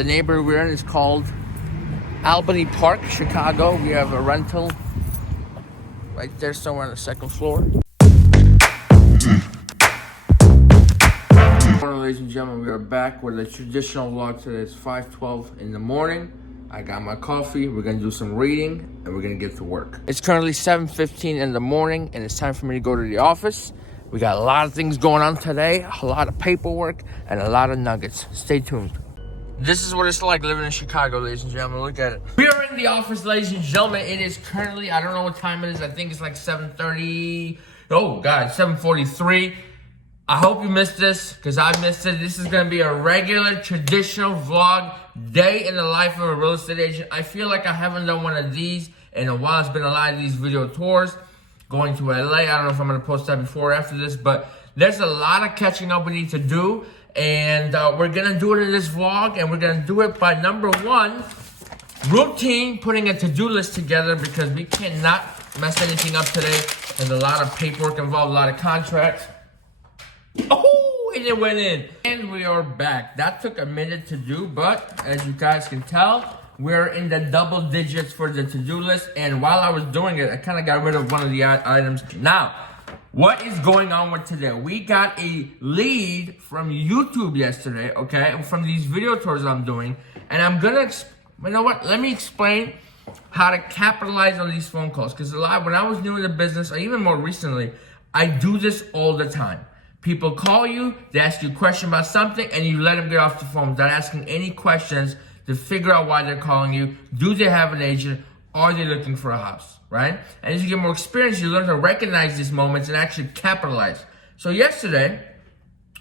The neighborhood we're in is called Albany Park, Chicago. We have a rental right there somewhere on the second floor. Good morning, ladies and gentlemen. We are back with a traditional vlog today. It's 5:12 in the morning. I got my coffee. We're gonna do some reading and we're gonna get to work. It's currently 7:15 in the morning and it's time for me to go to the office. We got a lot of things going on today, a lot of paperwork and a lot of nuggets. Stay tuned. This is what it's like living in Chicago, ladies and gentlemen. Look at it. We are in the office, ladies and gentlemen. It is currently, I don't know what time it is. I think it's like 7:30. Oh, God, 7:43. I hope you missed this, because I missed it. This is going to be a regular, traditional vlog, day in the life of a real estate agent. I feel like I haven't done one of these in a while. It's been a lot of these video tours, going to LA. I don't know if I'm going to post that before or after this, but there's a lot of catching up we need to do. And we're going to do it in this vlog, and we're going to do it by number one, routine, putting a to-do list together, because we cannot mess anything up today. There's a lot of paperwork involved, a lot of contracts. Oh, and it went in. And we are back. That took a minute to do, but as you guys can tell, we're in the double digits for the to-do list. And while I was doing it, I kind of got rid of one of the items. Now, what is going on with today? We got a lead from YouTube yesterday, okay, from these video tours I'm doing. And I'm gonna, you know what, let me explain how to capitalize on these phone calls. Because when I was new in the business, or even more recently, I do this all the time. People call you, they ask you a question about something, and you let them get off the phone without asking any questions to figure out why they're calling you. Do they have an agent? Are they looking for a house, right? And as you get more experience, you learn to recognize these moments and actually capitalize. So yesterday,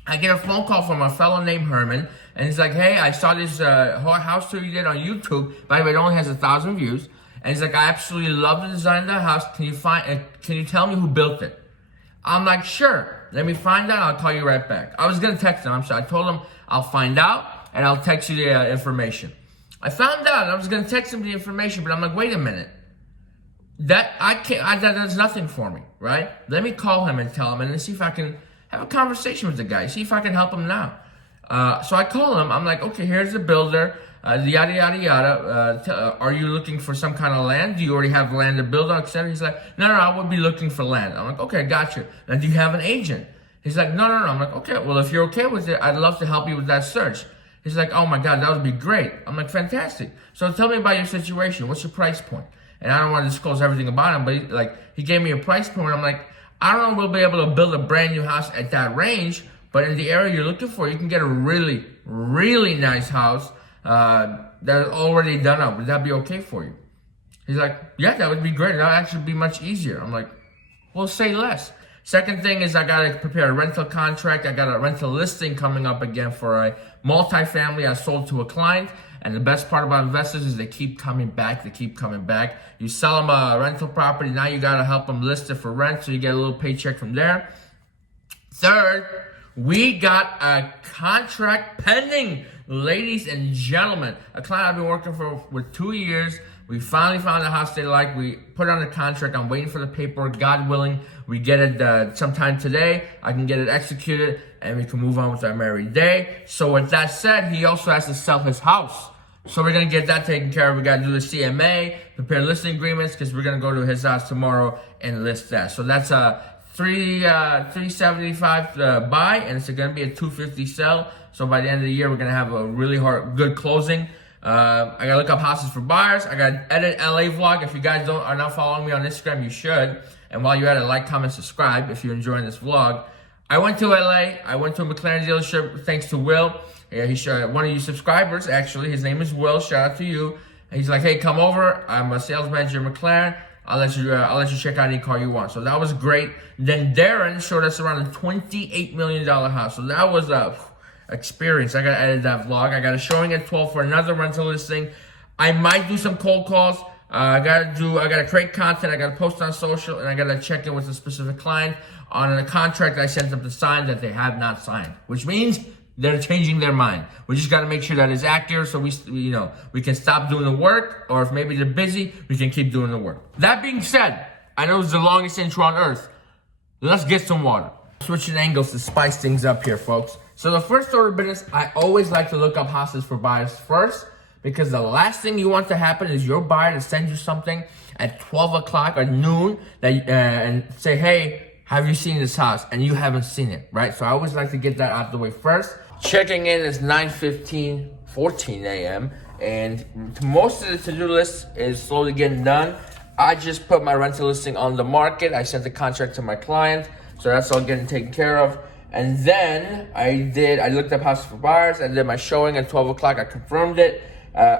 I get a phone call from a fellow named Herman, and he's like, hey, I saw this house tour you did on YouTube. By the way, it only has 1,000 views. And he's like, I absolutely love the design of the house. Can you tell me who built it? I'm like, sure. Let me find out. I'll call you right back. I was going to text him. I'm sorry. I told him I'll find out and I'll text you the information. I found out and I was going to text him the information, but I'm like, wait a minute. That does nothing for me, right? Let me call him and tell him and then see if I can have a conversation with the guy. See if I can help him now. So I call him. I'm like, okay, here's the builder. Yada, yada, yada. Are you looking for some kind of land? Do you already have land to build on, etc.? He's like, no, I would be looking for land. I'm like, okay, gotcha. Now, do you have an agent? He's like, no. I'm like, okay, well, if you're okay with it, I'd love to help you with that search. He's like, oh my God, that would be great. I'm like, fantastic. So tell me about your situation. What's your price point? And I don't want to disclose everything about him, but he gave me a price point. I'm like, I don't know if we'll be able to build a brand new house at that range, but in the area you're looking for, you can get a really, really nice house that's already done up. Would that be okay for you? He's like, yeah, that would be great. That would actually be much easier. I'm like, well, say less. Second thing is I got to prepare a rental contract. I got a rental listing coming up again for a multifamily I sold to a client. And the best part about investors is they keep coming back. You sell them a rental property. Now you got to help them list it for rent. So you get a little paycheck from there. Third, we got a contract pending. Ladies and gentlemen, a client I've been working for 2 years. We finally found a house they like. We put it on the contract. I'm waiting for the paperwork. God willing, we get it sometime today. I can get it executed and we can move on with our married day. So with that said, he also has to sell his house. So we're going to get that taken care of. We got to do the CMA, prepare listing agreements, because we're going to go to his house tomorrow and list that. So that's a $375 buy, and it's going to be a $250 sell. So by the end of the year, we're going to have a really good closing. I got to look up houses for buyers. I got to edit LA vlog. If you guys are not following me on Instagram, you should. And while you're at it, like, comment, subscribe if you're enjoying this vlog. I went to LA. I went to a McLaren dealership thanks to Will. Yeah, he's one of you subscribers, actually. His name is Will. Shout out to you. And he's like, hey, come over. I'm a sales manager at McLaren. I'll let you check out any car you want. So that was great. Then Darren showed us around a $28 million house. So that was a experience. I gotta edit that vlog. I got a showing at 12 for another rental listing. I might do some cold calls. I gotta create content. I gotta post on social, and I gotta check in with a specific client on a contract I sent them to sign that they have not signed, which means they're changing their mind. We just got to make sure that is accurate so we can stop doing the work, or if maybe they're busy, we can keep doing the work. That being said, I know it's the longest intro on earth. Let's get some water. Switching angles to spice things up here, folks. So the first order of business, I always like to look up houses for buyers first, because the last thing you want to happen is your buyer to send you something at 12 o'clock or noon and say, hey, have you seen this house? And you haven't seen it, right? So I always like to get that out of the way first. Checking in is 9:15, 14 a.m. And most of the to-do list is slowly getting done. I just put my rental listing on the market. I sent the contract to my client. So that's all getting taken care of. And then I looked up houses for buyers. I did my showing at 12 o'clock. I confirmed it.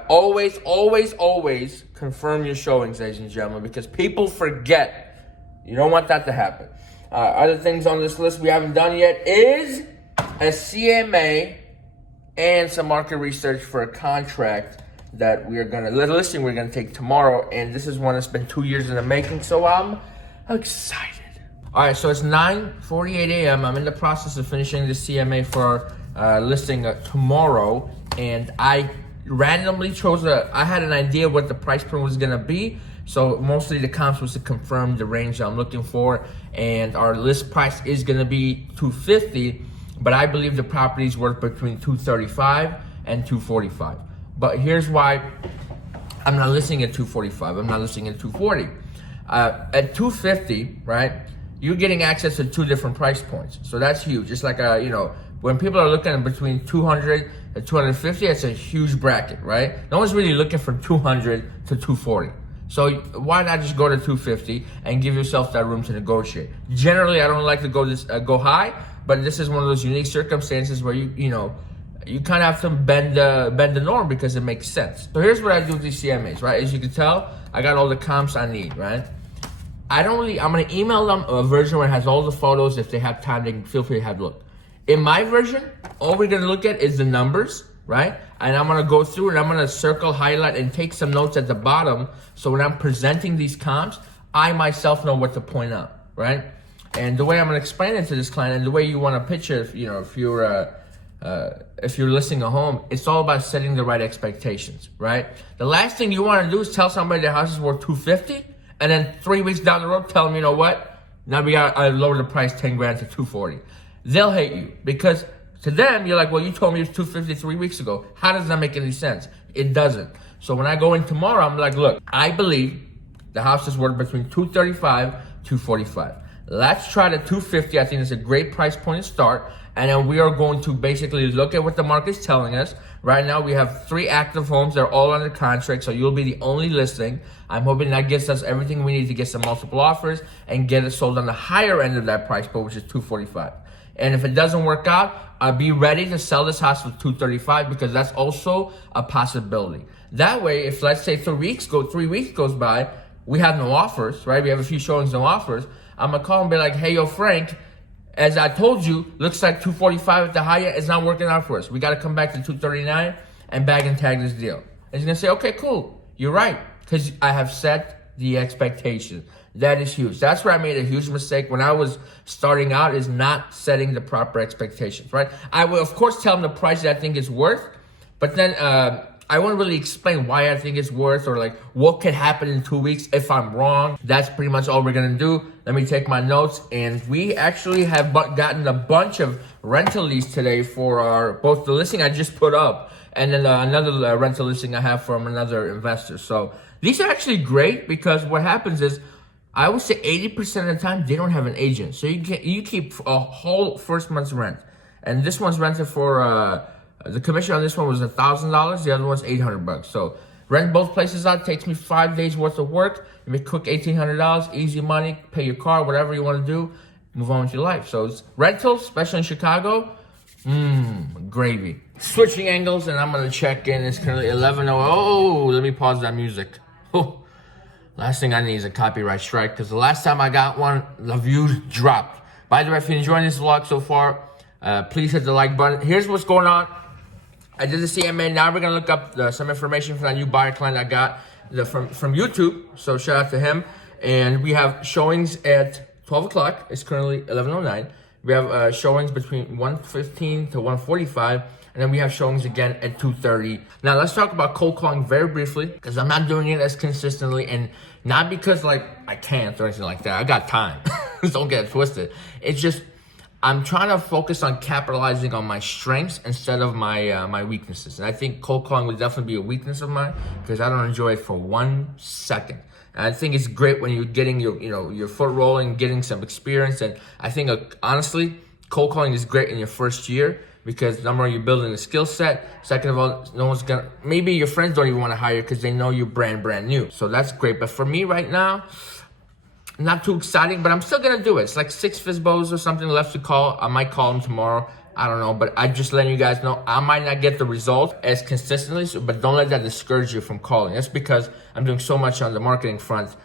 Always confirm your showings, ladies and gentlemen, because people forget. You don't want that to happen. Other things on this list we haven't done yet is a CMA and some market research for a contract that we're gonna take tomorrow. And this is one that's been 2 years in the making, so I'm excited. All right, so it's 9:48 a.m. I'm in the process of finishing the CMA for listing tomorrow, and I randomly chose I had an idea what the price point was gonna be. So mostly the comps was to confirm the range I'm looking for, and our list price is gonna be $250, but I believe the property is worth between $235 and $245. But here's why I'm not listing at $245. I'm not listing at $240. At $250, right? You're getting access to two different price points, so that's huge. It's like when people are looking at between 200 and 250, it's a huge bracket, right? No one's really looking from 200 to 240. So why not just go to 250 and give yourself that room to negotiate? Generally, I don't like to go high, but this is one of those unique circumstances where you kind of have to bend the norm because it makes sense. So here's what I do with these CMAs, right? As you can tell, I got all the comps I need, right? I'm gonna email them a version where it has all the photos. If they have time, they can feel free to have a look. In my version, all we're gonna look at is the numbers, right? And I'm gonna go through and I'm gonna circle, highlight, and take some notes at the bottom. So when I'm presenting these comps, I myself know what to point out, right? And the way I'm gonna explain it to this client, and the way you wanna pitch it, if you're listing a home, it's all about setting the right expectations, right? The last thing you wanna do is tell somebody their house is worth $250, and then 3 weeks down the road, tell them, you know what? Now we gotta lower the price 10 grand to $240. They'll hate you because to them, you're like, well, you told me it was $250 3 weeks ago. How does that make any sense? It doesn't. So when I go in tomorrow, I'm like, look, I believe the house is worth between $235, $245. Let's try the $250. I think it's a great price point to start. And then we are going to basically look at what the market's telling us. Right now, we have 3 active homes. They're all under contract, so you'll be the only listing. I'm hoping that gets us everything we need to get some multiple offers and get it sold on the higher end of that price point, which is $245. And if it doesn't work out, I'll be ready to sell this house for $235 because that's also a possibility. That way, if let's say 3 weeks goes by, we have no offers, right? We have a few showings, no offers. I'm gonna call and be like, hey, yo, Frank, as I told you, looks like $245 at the high end is not working out for us. We got to come back to $239 and bag and tag this deal. And he's going to say, okay, cool. You're right. Because I have set the expectation. That is huge. That's where I made a huge mistake when I was starting out, is not setting the proper expectations, right? I will, of course, tell them the price that I think it's worth, but then I won't really explain why I think it's worth or like what could happen in 2 weeks if I'm wrong. That's pretty much all we're gonna do. Let me take my notes. And we actually have gotten a bunch of rental leads today for both the listing I just put up and then another rental listing I have from another investor. So these are actually great because what happens is, I would say 80% of the time they don't have an agent. So you keep a whole first month's rent. And this one's rented for the commission on this one was $1,000. The other one's $800. So rent both places out. Takes me 5 days worth of work. You make quick $1,800, easy money. Pay your car, whatever you want to do. Move on with your life. So it's rentals, especially in Chicago. Gravy. Switching angles, and I'm gonna check in. It's currently 11:00. Oh, let me pause that music. Oh, last thing I need is a copyright strike because the last time I got one, the views dropped. By the way, if you're enjoying this vlog so far, please hit the like button. Here's what's going on. I did the CMA. Now we're gonna look up some information for that new buyer client I got from YouTube. So shout out to him. And we have showings at 12 o'clock. It's currently 11:09. We have showings between 1:15 to 1:45. And then we have showings again at 2:30. Now let's talk about cold calling very briefly because I'm not doing it as consistently, and not because like I can't or anything like that. I got time. Don't get it twisted. It's just I'm trying to focus on capitalizing on my strengths instead of my weaknesses. And I think cold calling would definitely be a weakness of mine because I don't enjoy it for 1 second. And I think it's great when you're getting your foot rolling, getting some experience. And I think honestly, cold calling is great in your first year because number one, you're building a skill set. Second of all, no one's gonna, maybe your friends don't even want to hire you because they know you're brand new. So that's great. But for me right now, not too exciting, but I'm still gonna do it. It's like 6 FISBOs or something left to call. I might call them tomorrow. I don't know, but I just letting you guys know I might not get the result as consistently, but don't let that discourage you from calling. That's because I'm doing so much on the marketing front,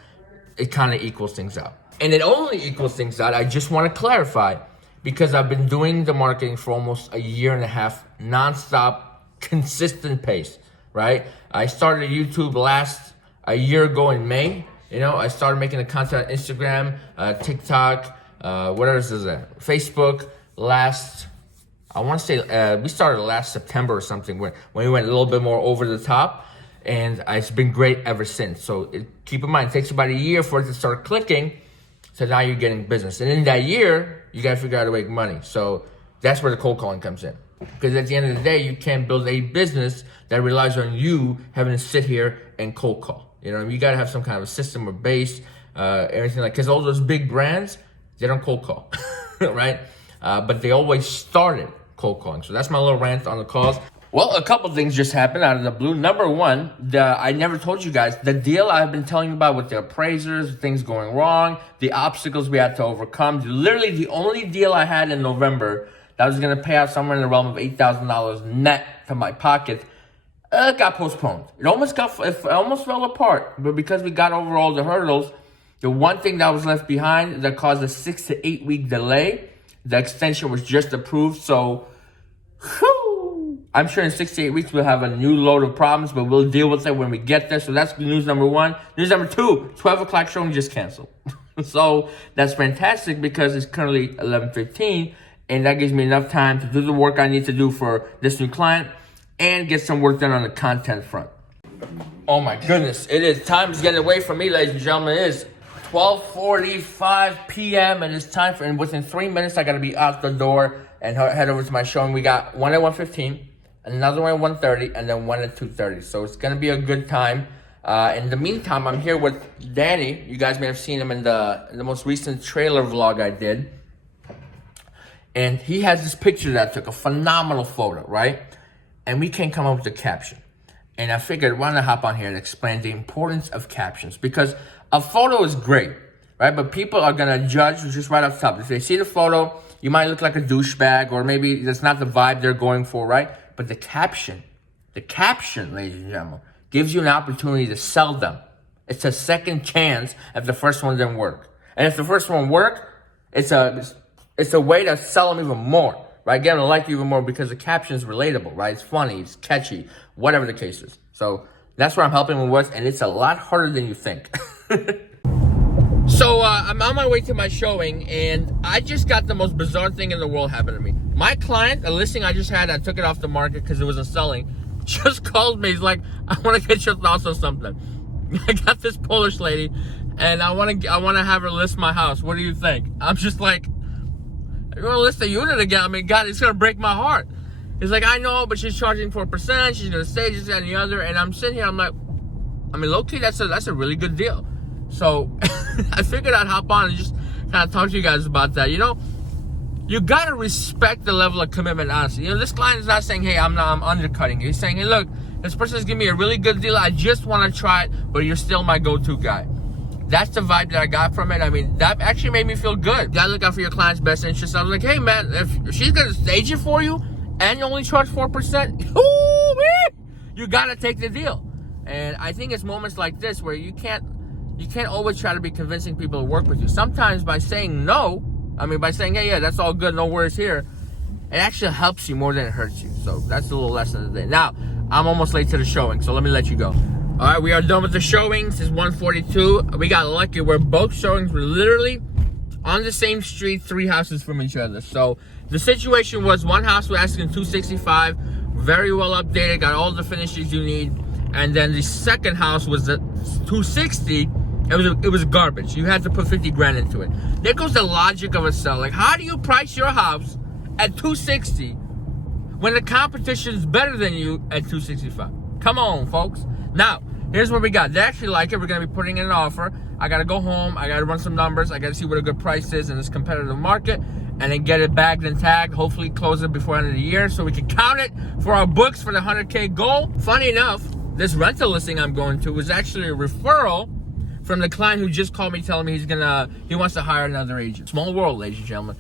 it kind of equals things out. And it only equals things out, I just want to clarify, because I've been doing the marketing for almost a year and a half, nonstop, consistent pace, right? I started YouTube a year ago in May. I started making the content on Instagram, TikTok, what else is that? Facebook I want to say we started last September or something when we went a little bit more over the top, and it's been great ever since. So keep in mind, it takes about a year for it to start clicking, so now you're getting business. And in that year, you got to figure out how to make money. So that's where the cold calling comes in. Because at the end of the day, you can't build a business that relies on you having to sit here and cold call. You got to have some kind of a system or base, everything like, because all those big brands, they don't cold call, right? But they always started cold calling. So that's my little rant on the calls. Well, a couple things just happened out of the blue. Number one, I never told you guys, the deal I've been telling you about with the appraisers, things going wrong, the obstacles we had to overcome. Literally the only deal I had in November that was going to pay out somewhere in the realm of $8,000 net to my pocket, got postponed. It almost fell apart, but because we got over all the hurdles, the one thing that was left behind that caused a 6 to 8 week delay, the extension was just approved. So, I'm sure in 6 to 8 weeks we'll have a new load of problems, but we'll deal with it when we get there. So that's news number one. News number two, 12 o'clock showing just canceled. So that's fantastic because it's currently 11:15, and that gives me enough time to do the work I need to do for this new client and get some work done on the content front. Oh my goodness, time is getting away from me, ladies and gentlemen. It is 12:45 p.m. and it's time and within 3 minutes I gotta be out the door and head over to my showing. We got one at 1:15, another one at 1:30, and then one at 2:30. So it's gonna be a good time. In the meantime, I'm here with Danny. You guys may have seen him in the most recent trailer vlog I did. And he has this picture that I took, a phenomenal photo, right? And we can't come up with a caption. And I figured, why not hop on here and explain the importance of captions? Because a photo is great, right? But people are going to judge just right off the top. If they see the photo, you might look like a douchebag, or maybe that's not the vibe they're going for, right? But the caption, ladies and gentlemen, gives you an opportunity to sell them. It's a second chance if the first one didn't work. And if the first one worked, it's a way to sell them even more. Right, get them to like you even more because the caption is relatable, right? It's funny, it's catchy, whatever the case is. So that's what I'm helping them with, and it's a lot harder than you think. So I'm on my way to my showing, and I just got the most bizarre thing in the world happen to me. My client, a listing I just had, I took it off the market because it wasn't selling, just called me. He's like, I want to get your thoughts on something. I got this Polish lady, and I want to have her list my house. What do you think? I'm just like, you're going to list the unit again? I mean, God, it's going to break my heart. He's like, I know, but she's charging 4%. She's going to say this and the other. And I'm sitting here, I'm like, I mean, low-key, that's a really good deal. So I figured I'd hop on and just kind of talk to you guys about that. You got to respect the level of commitment, honestly. This client is not saying, hey, I'm undercutting you. He's saying, hey, look, this person's giving me a really good deal. I just want to try it, but you're still my go-to guy. That's the vibe that I got from it. I mean, that actually made me feel good. You gotta look out for your client's best interest. I was like, hey, man, if she's gonna stage it for you and you only charge 4%, you gotta take the deal. And I think it's moments like this where you can't always try to be convincing people to work with you. Sometimes by saying no, by saying, hey, yeah, that's all good, no worries here, it actually helps you more than it hurts you. So that's the little lesson of the day. Now, I'm almost late to the showing, so let me let you go. All right, we are done with the showings. It's 1:42. We got lucky where both showings were literally on the same street, 3 houses from each other. So the situation was, one house we're asking $265, very well updated, got all the finishes you need. And then the second house was the $260, It was garbage. You had to put 50 grand into it. There goes the logic of a sell. Like, how do you price your house at 260 when the competition is better than you at 265? Come on, folks. Now, here's what we got. They actually like it. We're gonna be putting in an offer. I gotta go home. I gotta run some numbers. I gotta see what a good price is in this competitive market, and then get it bagged and tagged. Hopefully, close it before the end of the year so we can count it for our books for the 100K goal. Funny enough, this rental listing I'm going to was actually a referral from the client who just called me telling me he wants to hire another agent. Small world, ladies and gentlemen.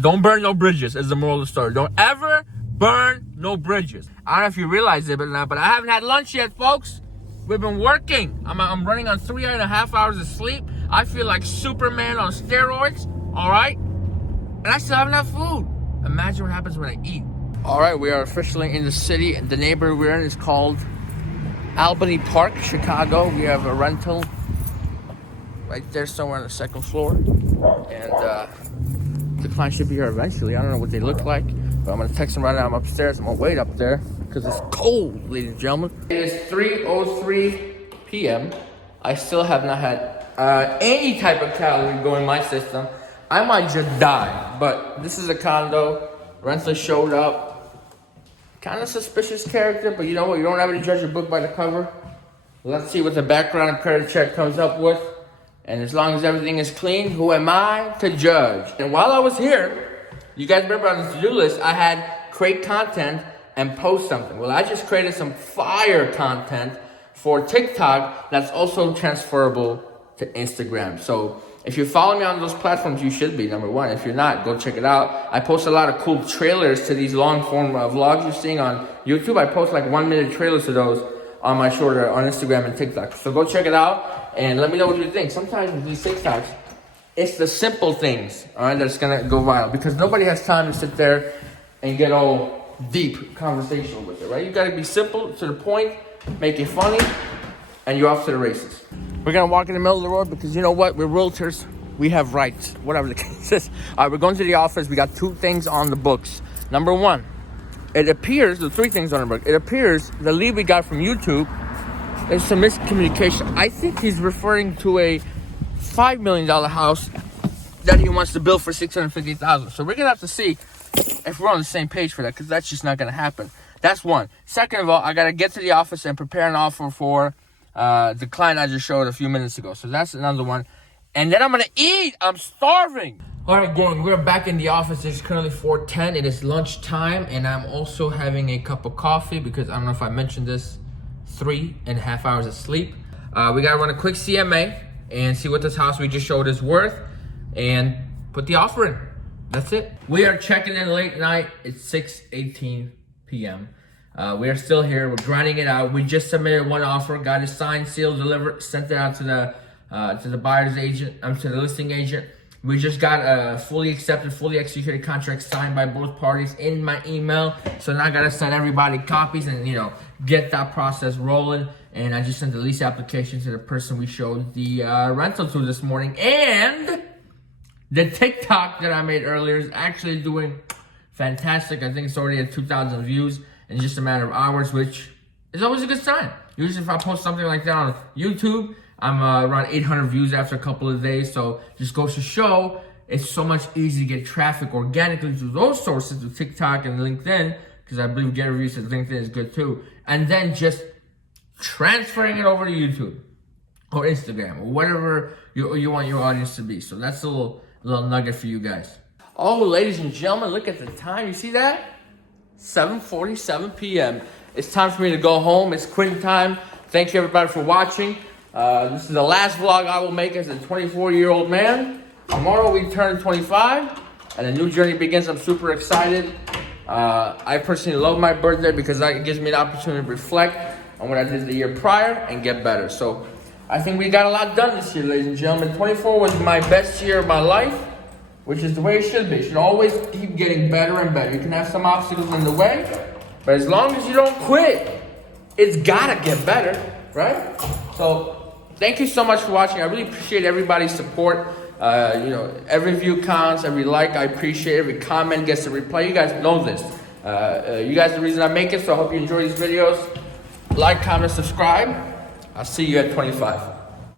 Don't burn no bridges is the moral of the story. Don't ever burn no bridges. I don't know if you realize it, but I haven't had lunch yet, folks. We've been working. I'm running on 3.5 hours of sleep. I feel like Superman on steroids, all right? And I still haven't had food. Imagine what happens when I eat. All right, we are officially in the city. The neighborhood we're in is called Albany Park, Chicago. We have a rental right there somewhere on the second floor. And the client should be here eventually. I don't know what they look like, but I'm gonna text them right now. I'm upstairs. I'm gonna wait up there because it's cold, ladies and gentlemen. It is 3:03 p.m. I still have not had any type of calorie go in my system. I might just die, but this is a condo. Renter showed up. Kind of suspicious character, but you know what? You don't ever judge a book by the cover. Let's see what the background and credit check comes up with. And as long as everything is clean, who am I to judge? And while I was here, you guys remember on the to-do list, I had create content and post something. Well, I just created some fire content for TikTok that's also transferable to Instagram. So if you follow me on those platforms, you should be, number one. If you're not, go check it out. I post a lot of cool trailers to these long-form vlogs you're seeing on YouTube. I post like 1-minute trailers to those on my shorter on Instagram and TikTok. So go check it out and let me know what you think. Sometimes with these TikToks, it's the simple things, all right, that's gonna go viral because nobody has time to sit there and get all deep conversational with it, right? You gotta be simple, to the point, make it funny, and you're off to the races. We're gonna walk in the middle of the road because you know what? We're realtors. We have rights, whatever the case is. All right, we're going to the office. We got 2 things on the books. Number 1, it appears, the 3 things on the book. It appears the lead we got from YouTube, there's some miscommunication. I think he's referring to a $5 million house that he wants to build for $650,000. So we're gonna have to see if we're on the same page for that, because that's just not gonna happen. That's one. Second of all, I gotta get to the office and prepare an offer for the client I just showed a few minutes ago. So that's another one. And then I'm gonna eat. I'm starving. All right, gang, we're back in the office. It's currently 4:10. It is lunchtime, and I'm also having a cup of coffee because I don't know if I mentioned this. 3.5 hours of sleep. We gotta run a quick CMA and see what this house we just showed is worth, and put the offer in. That's it. We are checking in late night. It's 6:18 p.m. We are still here. We're grinding it out. We just submitted one offer, got it signed, sealed, delivered, sent it out to the buyer's agent, to the listing agent. We just got a fully accepted, fully executed contract signed by both parties in my email. So now I gotta send everybody copies and get that process rolling. And I just sent the lease application to the person we showed the rental to this morning. And the TikTok that I made earlier is actually doing fantastic. I think it's already at 2,000 views in just a matter of hours, which is always a good sign. Usually if I post something like that on YouTube, I'm around 800 views after a couple of days. So just goes to show it's so much easier to get traffic organically through those sources, to TikTok and LinkedIn, because I believe get reviews to LinkedIn is good too. And then just transferring it over to YouTube or Instagram or whatever you want your audience to be. So that's a little nugget for you guys. Oh, ladies and gentlemen, look at the time. You see that? 7:47 p.m. It's time for me to go home. It's quitting time. Thank you everybody for watching. This is the last vlog I will make as a 24-year-old man. Tomorrow we turn 25 and a new journey begins. I'm super excited. I personally love my birthday because it gives me an opportunity to reflect on what I did the year prior and get better. So I think we got a lot done this year, ladies and gentlemen. 24 was my best year of my life, which is the way it should be. It should always keep getting better and better. You can have some obstacles in the way, but as long as you don't quit, it's gotta get better, right? So thank you so much for watching. I really appreciate everybody's support. Every view counts, every like I appreciate, every comment gets a reply. You guys know this. You guys are the reason I make it, so I hope you enjoy these videos. Like, comment, subscribe. I'll see you at 25.